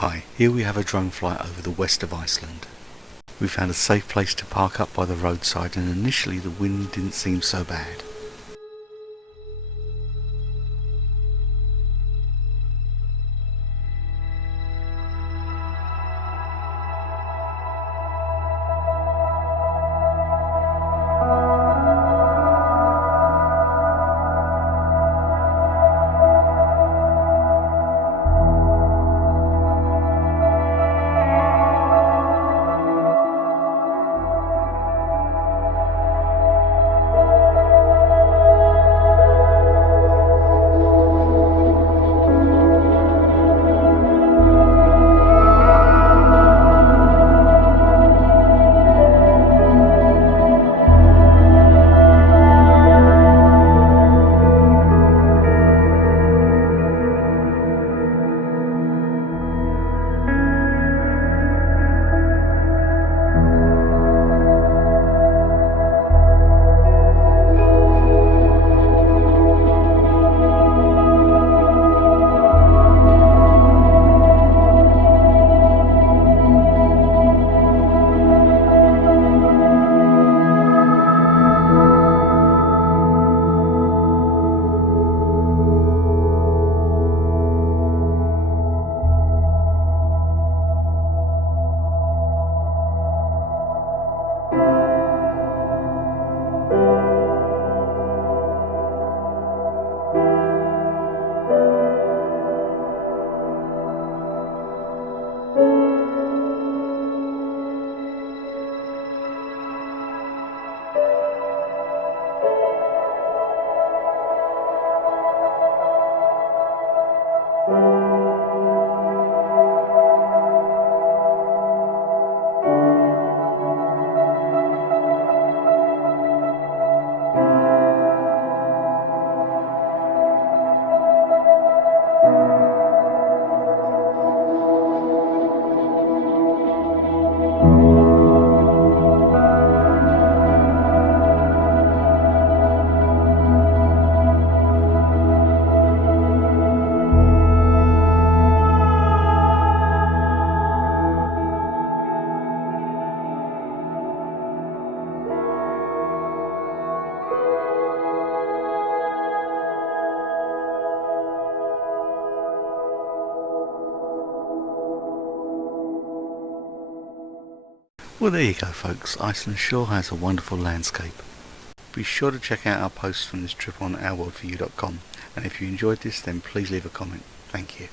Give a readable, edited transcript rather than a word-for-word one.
Hi, here we have a drone flight over the west of Iceland. We found a safe place to park up by the roadside, and initially the wind didn't seem so bad. Well, there you go folks, Iceland sure has a wonderful landscape. Be sure to check out our posts from this trip on ourworldforyou.com, and if you enjoyed this then please leave a comment. Thank you.